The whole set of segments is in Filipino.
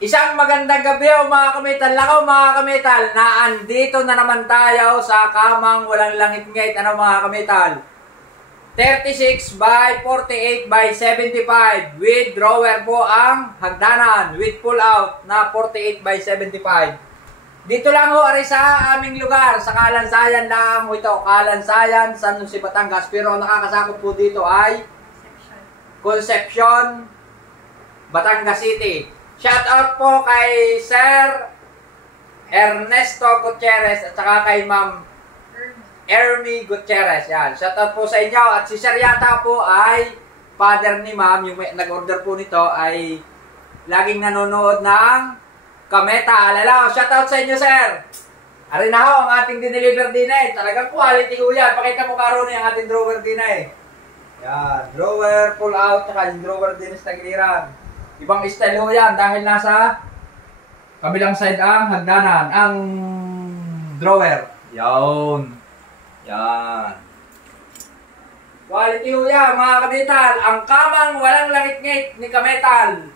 Isang magandang gabi mga kamital. Lakaw mga kamital, naandito na naman tayo sa kamang walang langit-ngit. Ano mga kamital? 36 by 48 by 75 with drawer po ang hagdanan with pull out na 48 by 75. Dito lang ho ari sa aming lugar, sa Kalansayan lang ho ito. Kalansayan, San Jose, Batangas. Pero ang nakakasakop po dito ay Concepcion, Batangas City. Shout out po kay Sir Ernesto Gutierrez at saka kay Ma'am Ermi Gutierrez. Yan. Shout out po sa inyo. At si Sir yata po ay father ni Ma'am. Yung nag-order po nito ay laging nanonood ng Kameta. Alala, shout out sa inyo, Sir. Ari na ho ang ating dineliver din eh. Talagang quality ho yan. Pakita mo karon yung ating drawer din eh. Yan. Drawer pull out at yung drawer din sa tagiliran. Ibang style ho yan dahil nasa kabilang side ang hagdanan, ang drawer. Yan. Yan. Quality ho yan mga kametal. Ang kamang walang langit-ngit ni kametal.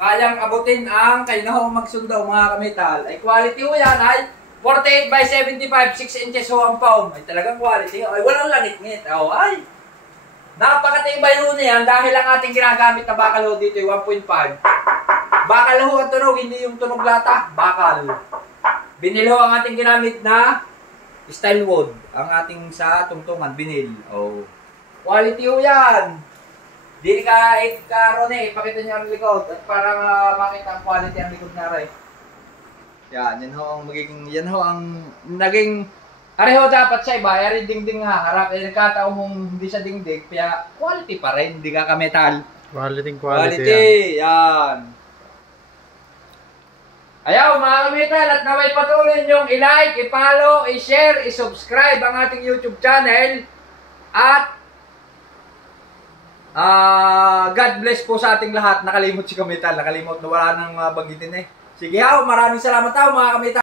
Kayang abutin ang kayo na ho magsundo mga kametal. Ay quality ho yan ay 48 by 75, 6 inches ho ang foam. Ay talagang quality. Ay walang langit-ngit. Oh, ay. Napakatibay ho niyan dahil ang ating ginagamit na bakal ho dito ay 1.5. Bakal ho ang tunog, hindi yung tunog lata. Bakal. Binil ho ang ating ginamit na style wood. Ang ating sa tungtungan, binil. Oh. Quality ho yan. Dili ka, Ronnie, ipakita niyo ang likod. At para makita ang quality ang likod na rin. Yan, yan ho ang magiging, yan ho ang naging pareho dapat sa iba, ari dingding ha, harap ay nagkataon mong hindi sa dingding, kaya quality pa rin, hindi ka ka-metal. Quality yan. Ayaw mga ka-metal, at naway patuloy niyong i-like, i-follow, i-share, i-subscribe ang ating YouTube channel. At God bless po sa ating lahat. Nakalimot si ka-metal, nakalimot na wala nang banggitin eh. Sige ha, maraming salamat ha mga ka-metal.